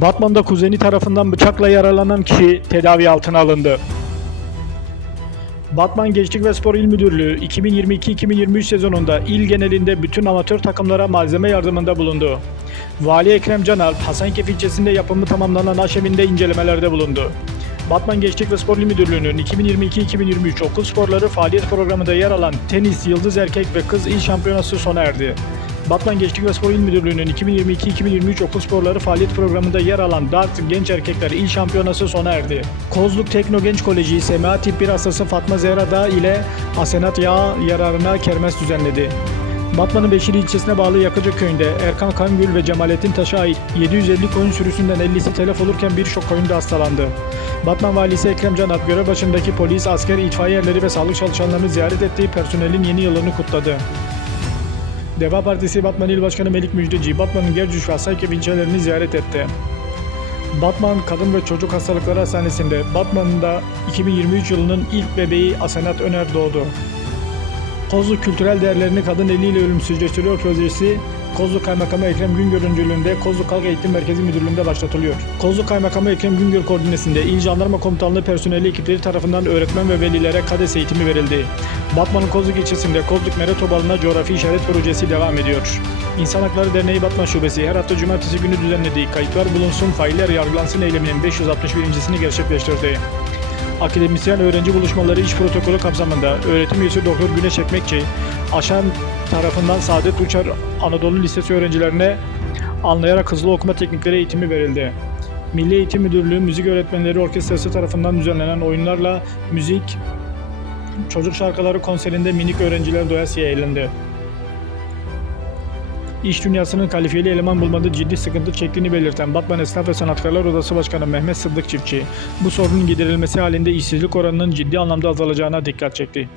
Batman'da kuzeni tarafından bıçakla yaralanan kişi tedavi altına alındı. Batman Gençlik ve Spor İl Müdürlüğü 2022-2023 sezonunda il genelinde bütün amatör takımlara malzeme yardımında bulundu. Vali Ekrem Canal, Hasankeyf ilçesinde yapımı tamamlanan aşeminde incelemelerde bulundu. Batman Gençlik ve Spor İl Müdürlüğü'nün 2022-2023 okul sporları faaliyet programında yer alan tenis, yıldız erkek ve kız il şampiyonası sona erdi. Batman Gençlik ve Spor İl Müdürlüğü'nün 2022-2023 okul sporları faaliyet programında yer alan dart genç erkekler il şampiyonası sona erdi. Kozluk Tekno Genç Koleji SMA Tip 1 hastası Fatma Zehra Dağ ile Asenat Yağ yararına kermes düzenledi. Batman'ın Beşiri ilçesine bağlı Yakıcı köyünde Erkan Kangül ve Cemalettin Taş'a ait 750 koyun sürüsünden 50'si telef olurken birçok koyun da hastalandı. Batman Valisi Ekrem Canat görev başındaki polis, asker, itfaiye erleri ve sağlık çalışanlarını ziyaret ettiği personelin yeni yılını kutladı. Deva Partisi Batman İl Başkanı Melik Müjdeci, Batman'ın Gercüş ve Hasankeyf ilçelerini ziyaret etti. Batman Kadın ve Çocuk Hastalıkları Hastanesi'nde Batman'da 2023 yılının ilk bebeği Asenat Öner doğdu. Kozlu Kültürel Değerlerini Kadın Eliyle Ölümsüzleştiriyor projesi Kozlu Kaymakamı Ekrem Güngör öncülüğünde Kozlu Halk Eğitim Merkezi Müdürlüğü'nde başlatılıyor. Kozlu Kaymakamı Ekrem Güngör koordinesinde İl Jandarma Komutanlığı personeli ekipleri tarafından öğretmen ve velilere KADES eğitimi verildi. Batman'ın Kozluk ilçesinde Kozluk Meret Obalı'na coğrafi işaret projesi devam ediyor. İnsan Hakları Derneği Batman Şubesi her hafta cumartesi günü düzenlediği kayıtlar bulunsun, failler yargılansın eyleminin 561.sini gerçekleştirdi. Akademisyen öğrenci buluşmaları iş protokolü kapsamında öğretim üyesi Doktor Güneş Ekmekçi, Aşan tarafından Saadet Uçar Anadolu Lisesi öğrencilerine anlayarak hızlı okuma teknikleri eğitimi verildi. Milli Eğitim Müdürlüğü Müzik Öğretmenleri Orkestrası tarafından düzenlenen oyunlarla müzik, çocuk şarkıları konserinde minik öğrenciler doyasıya eğlendi. İş dünyasının kalifiyeli eleman bulmada ciddi sıkıntı çektiğini belirten Batman Esnaf ve Sanatkarlar Odası Başkanı Mehmet Sıddık Çiftçi, bu sorunun giderilmesi halinde işsizlik oranının ciddi anlamda azalacağına dikkat çekti.